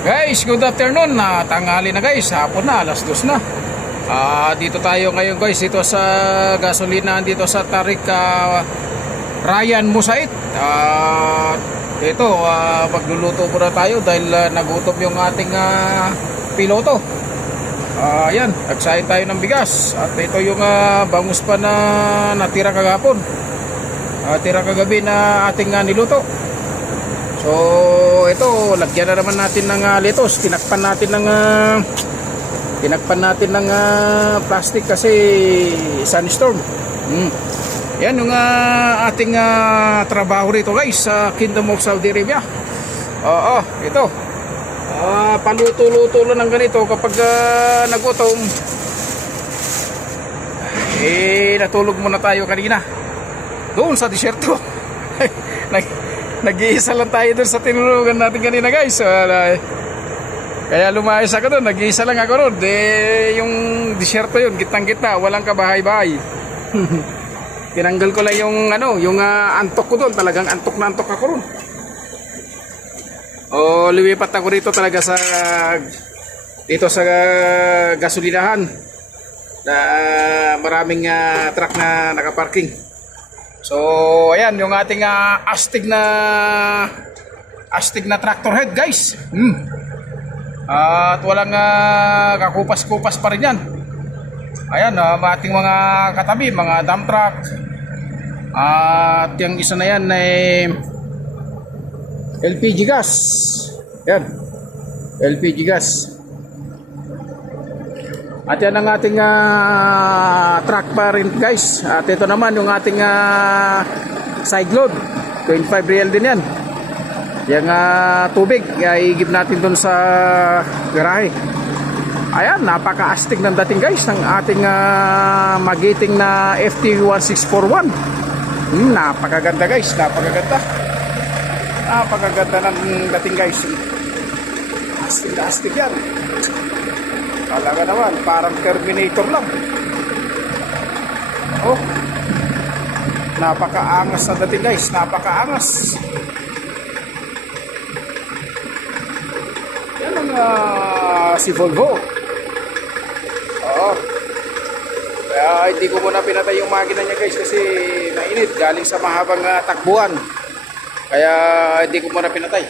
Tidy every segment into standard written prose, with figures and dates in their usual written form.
Guys, good afternoon. Tanghali na guys, hapon na, alas 2 na. Dito tayo ngayon guys, dito sa gasolina, dito sa Tarik Ryan Musaid. Ito, magluluto muna tayo dahil nagutom yung ating piloto. Ayan, nagsahin tayo ng bigas. At ito yung bangus pa na natira kagapon. Tira kagabi na ating niluto. So ito, lagyan na naman natin ng lettuce. Tinakpan natin ng plastic kasi sunstorm. Yan yung ating trabaho rito guys sa Kingdom of Saudi Arabia. Ito. Paluto-luto lang ng ganito kapag nagutom. Natulog muna tayo kanina doon sa disyerto. Nag-iisa lang tayo doon sa tinulugan natin kanina guys. Kaya lumayas ako doon, nag-iisa lang ako doon. Yung disyerto yun, gitang-gitna, walang kabahay-bahay. Tinanggal ko lang yung antok ko doon. Talagang antok na antok ako doon. Lumipat ako dito talaga dito sa gasolinahan na maraming truck na nakaparking. So ayan yung ating astig na tractor head guys. At walang kakupas-kupas pa rin yan. Ayan, ating mga katabi, mga dump truck. At yung isa na yan ay LPG gas. Yan, LPG gas. At yan ang ating truck pa rin guys. At ito naman yung ating side load, 25 real din yan. Yung tubig igib natin dun sa garahe. Ayan, napaka-astig ng dating guys ng ating magiting na FT1641. Napakaganda guys, napakaganda. Napakaganda ng dating guys. Astig na astig yan. Talaga naman, parang Terminator lang. Napakaangas na dating guys, napakaangas. Yan ang si Volvo. Kaya hindi ko muna pinatay yung makina niya guys kasi mainit, galing sa mahabang takbuhan. Kaya hindi ko muna pinatay.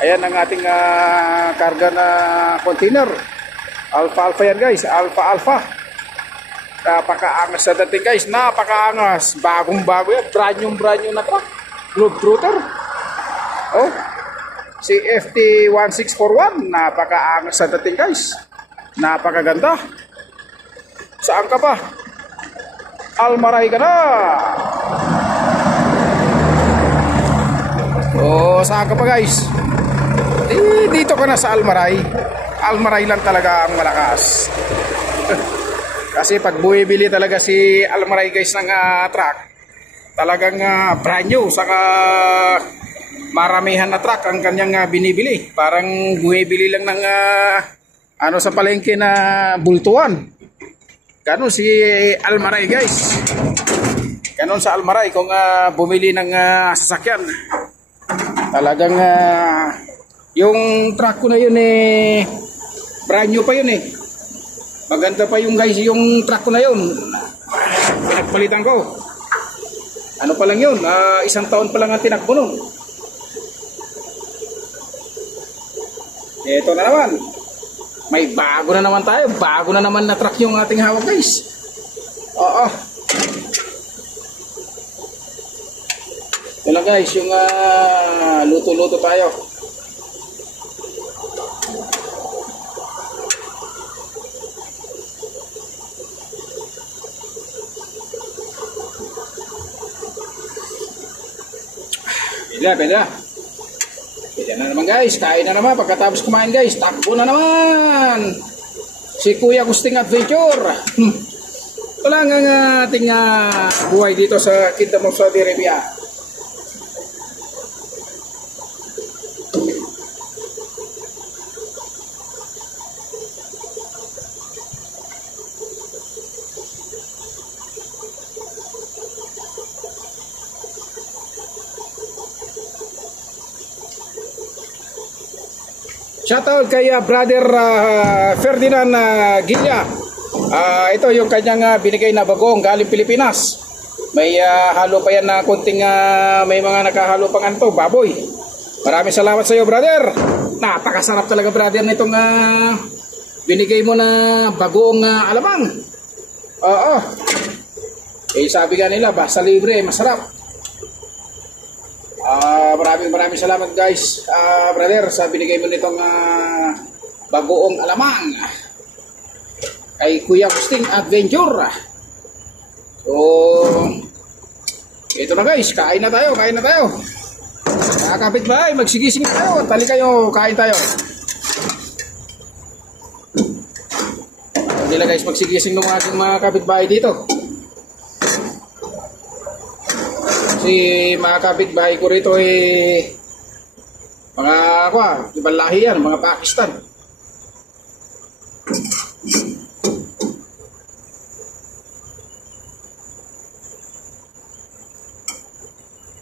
Ayan ang ating karga na container. Alpha yan guys, Alpha. Napakaangas na dating guys, napakaangas. Bagong bago yan, brand new na truck. Globetrotter. Si FT1641, napakaangas na dating guys. Napakaganda. Saan ka pa? Almaray ka na. Saan ka pa guys? Dito ka na sa Almaray. Almaray lang talaga ang malakas. Kasi pag buwibili talaga si Almaray guys ng truck, talagang brand new, saka maramihan na truck ang kanyang binibili. Parang buwibili lang ng sa palengke na bultuan. Ganon si Almaray guys. Ganon sa Almaray kung bumili ng sasakyan. Talagang yung truck ko na yun brand new pa yun Maganda pa yung guys yung truck ko na yun. Pinagpalitan ko. Ano pa lang yun, 1 taon pa lang ang tinakbo nun. Ito na naman. May bago na naman tayo. Bago na naman na truck yung ating hawak guys. Ito lang guys yung luto-luto tayo. Pwede na naman guys, kain na naman. Pagkatapos kumain guys, takbo na naman si Kuya Gusting Adventure. Wala nga ating buhay dito sa Kingdom of Saudi Arabia. Shoutout kay brother Ferdinand Gilla. Ito yung kanyang binigay na bagong galing Pilipinas. May halo pa yan na konting may mga nakahalo pang anto, baboy. Maraming salamat sa iyo, brother. Napakasarap talaga, brother, nitong binigay mo na bagong alamang. Oo. Eh, sabi nga nila, basta libre, masarap. Maraming salamat, guys, brother, sa binigay mo nitong bagoong alamang kay Kuya Agustin Adventure. So, ito na, guys, kain na tayo. Mga kapitbahay, magsigising na tayo. Tali kayo, kain tayo. Hindi na, guys, magsigising ng aking mga kapitbahay dito. Kasi mga kapitbahay ko rito mga ibang lahi yan, mga Pakistan.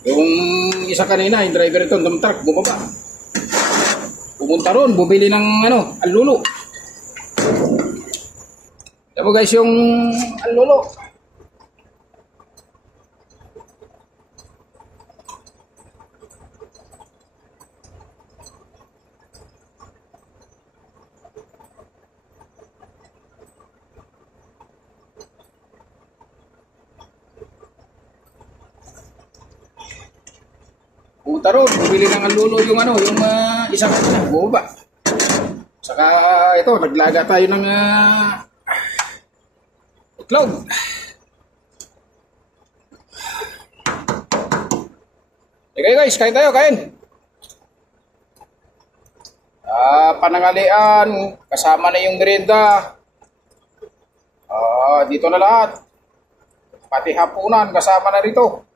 Yung isa kanina, yung driver ito, ng truck, bumaba. Pumunta ron, bumili ng allulo. Alam mo, guys, yung allulo. Pumunta ron, bumili ng allulo yung isang kanina, bumaba. Saka ito, naglaga tayo ng itlog. Okay, guys, kain tayo, kain. Panangalian, kasama na yung merienda. Dito na lahat. Pati hapunan, kasama na rito.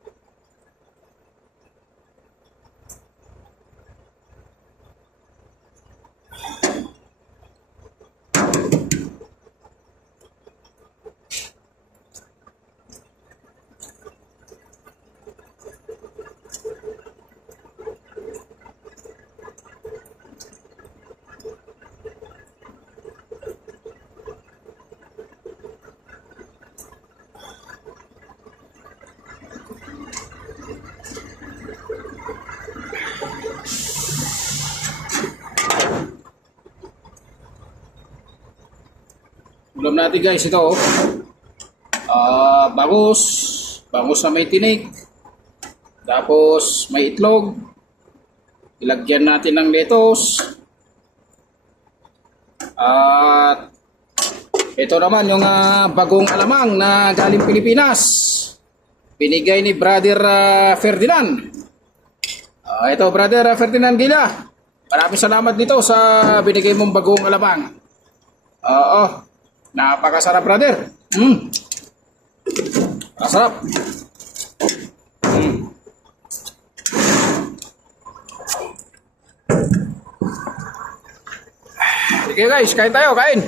Ulam natin, guys, ito bangus na may tinik, tapos may itlog, ilagyan natin ng lettuce, at ito naman yung bagong alamang na galing Pilipinas, binigay ni brother Ferdinand. Ito, brother Ferdinand Gila, maraming salamat dito sa binigay mong bagong alamang. Napakasarap, brother. Masarap. Sige, guys, kain tayo, kain.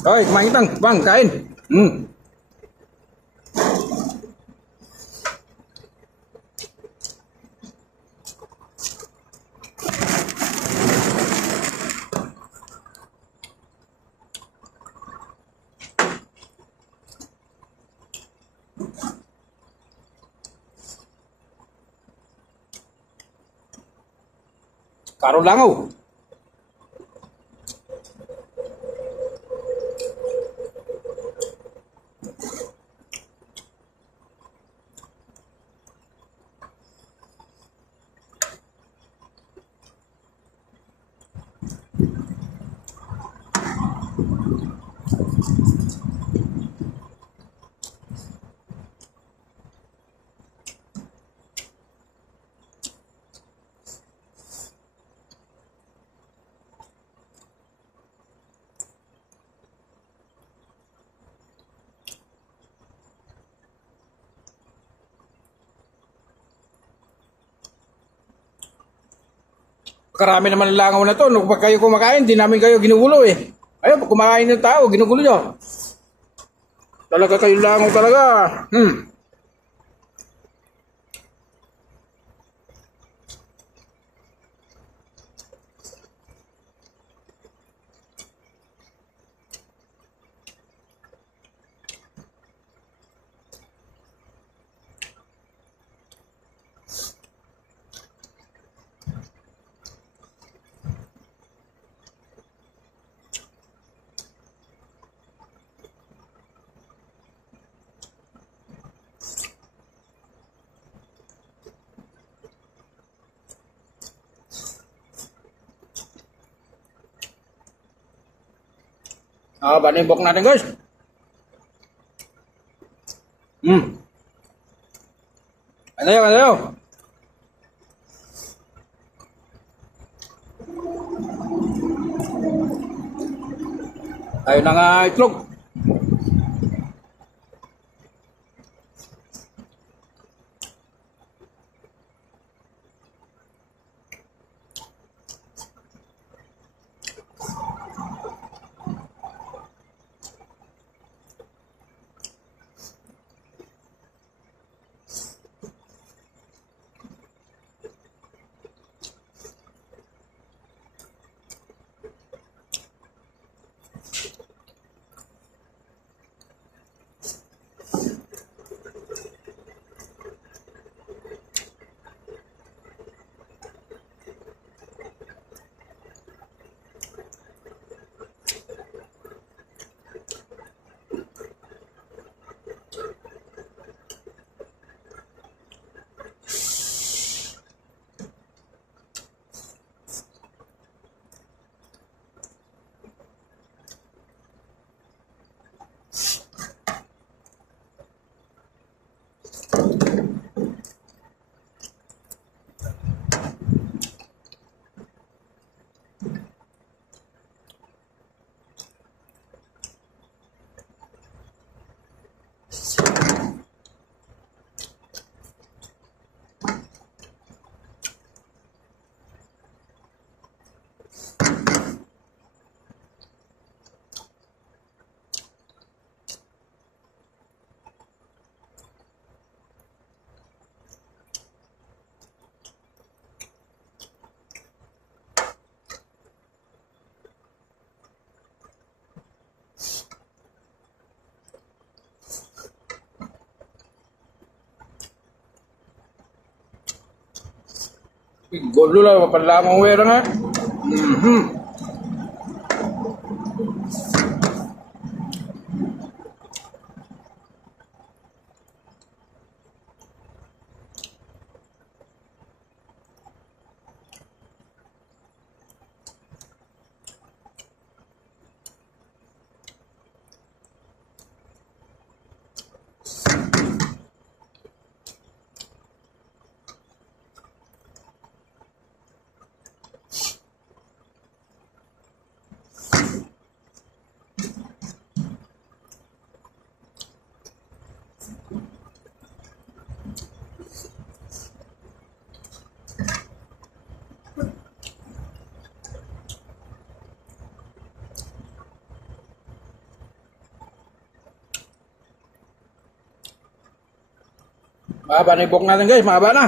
Rồi, kumain tang, bang, kain. Karo langaw. Karami naman ng langaw na to. Nung pag kayo kumakain, di namin kayo ginugulo eh. Ayun, pag kumakain ng tao, ginugulo nyo. Talaga kayo langaw talaga. Banibok natin guys. Ano yun, ano yun? Ayun na nga itlog. Gulo lang, mapalamang wera nga. Banibok natin guys, mahaba na.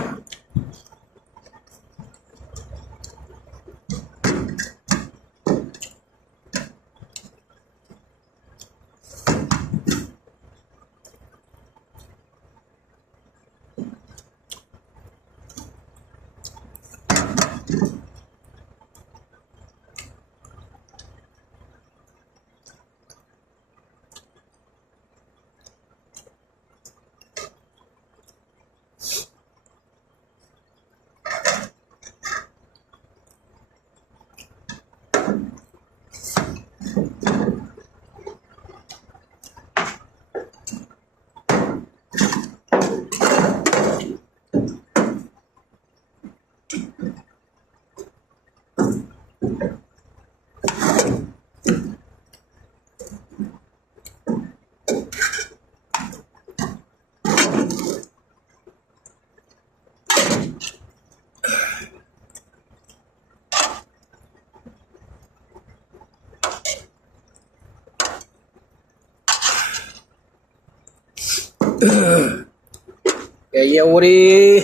Kaya uri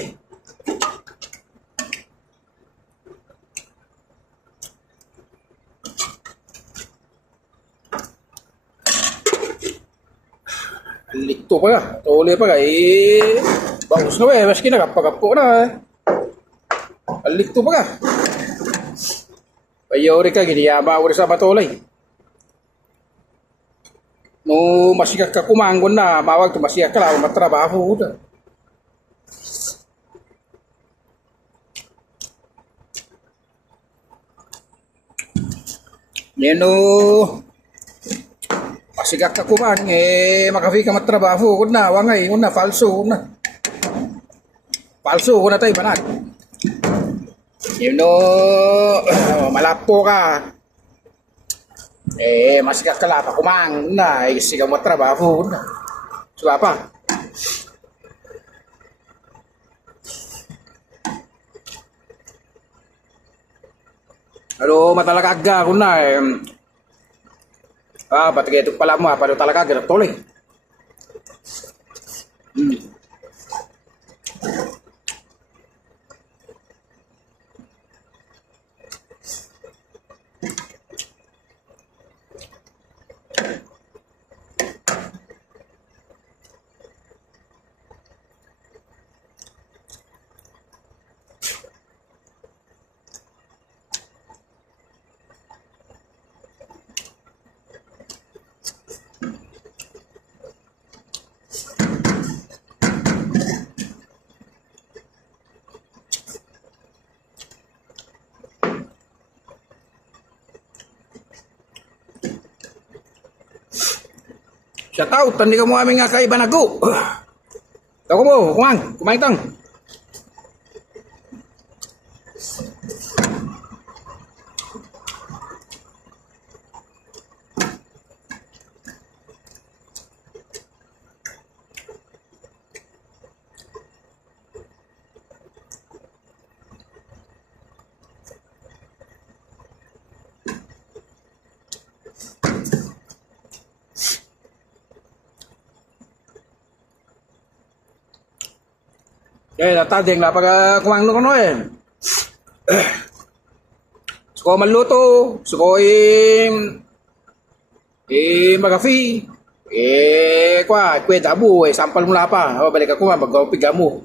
likto pa ka. Tuloy pa ka. Bagus na ba maski nakapagapo na Alikto pa ka. Kaya uri ka, giniyama uri sa batulay. No, masikak ka kumanggon na, mawag to masikak ka lang, matrabaho na. Yan no, masikak ka kumang, makafi ka matrabaho na, wangay, na, falso na. Falso ko na tayo, banat. Yan no, malapo ka. Mas kakalapa kumang na, sigaw mo trabaho na. Suwa pa. Aduh, matalakaga ko na ba't kaya ito pala mo paano talakaga na tuloy. Shout out, tandi ka mo aming kaiba na go. Tako mo, kumain tang. Natading na pag kumangno ko no Suko maluto, suko magafi. Kwenta mo sampal mo na pa. Balik ako magpiga mo.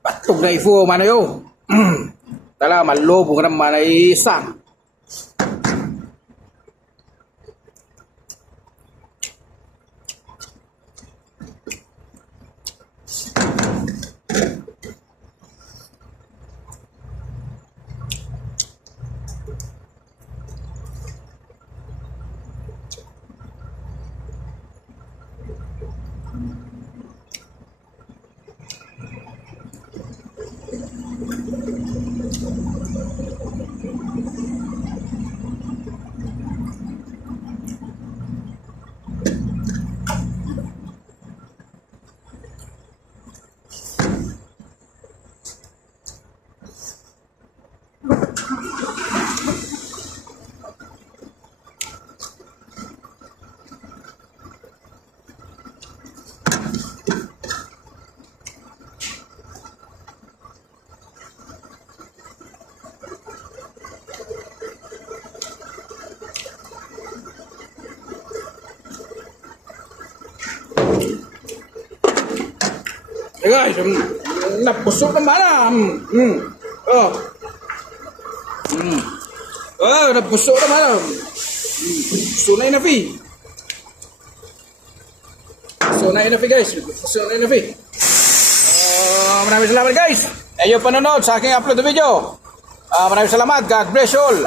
Patog na ifo mana yo. Tala malobo ka naman ay isa. Guys, napusok naman ah. Oh. Oh, napusok naman ah. Sunay na fi. Sunay na fi guys. Sunay na fi. Maraming salamat guys. Ayun panonood sa aking upload na video. Maraming salamat. God bless you all.